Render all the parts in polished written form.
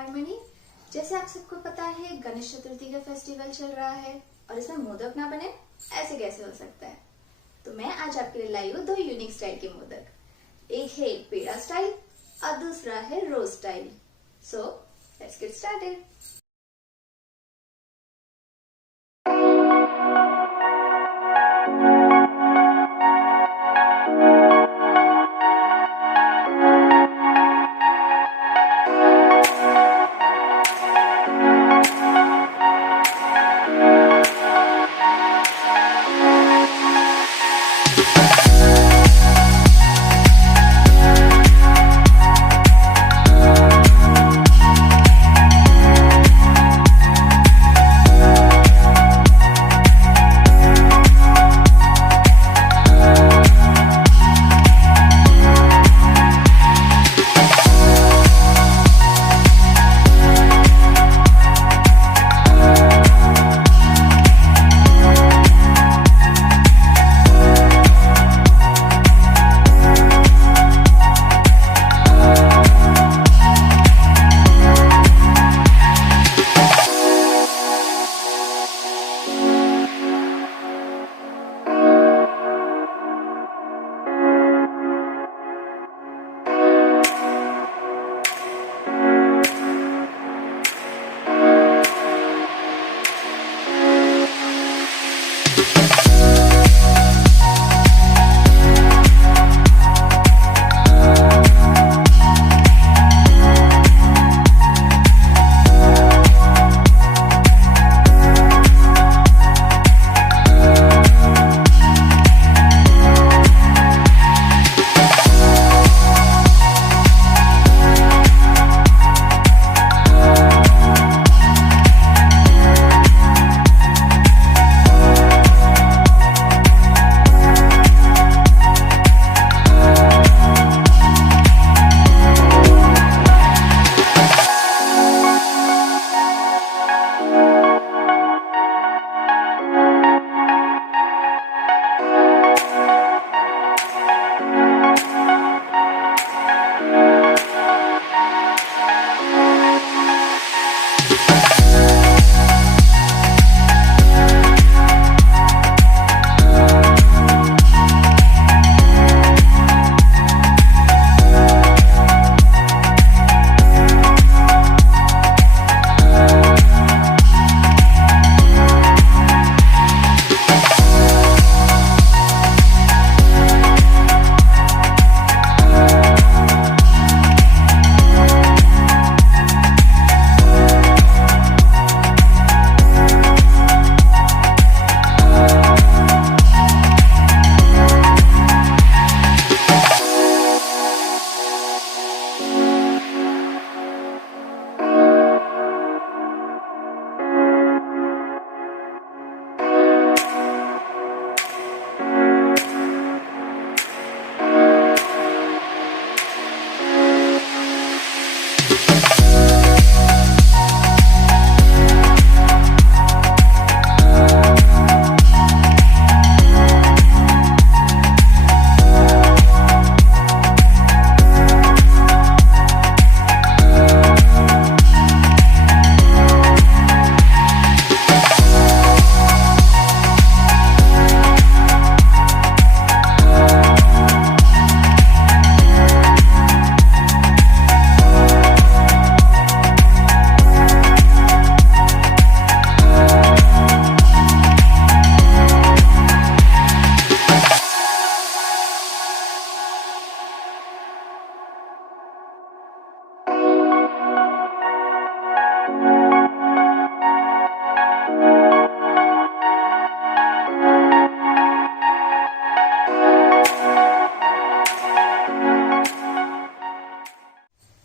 हार्मनी। जैसे आप सबको पता है गणेश चतुर्थी का फेस्टिवल चल रहा है और इसमें मोदक ना बने ऐसे कैसे हो सकता है। तो मैं आज आपके लिए लाई हूँ 2 यूनिक स्टाइल के मोदक। एक है पेड़ा स्टाइल और दूसरा है rose style. So let's get started.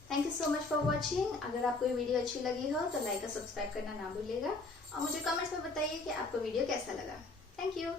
Thank you so much for watching. अगर आपको ये वीडियो अच्छी लगी हो तो लाइक और सब्सक्राइब करना ना भूलिएगा और मुझे कमेंट्स में बताइए कि आपको वीडियो कैसा लगा। Thank you.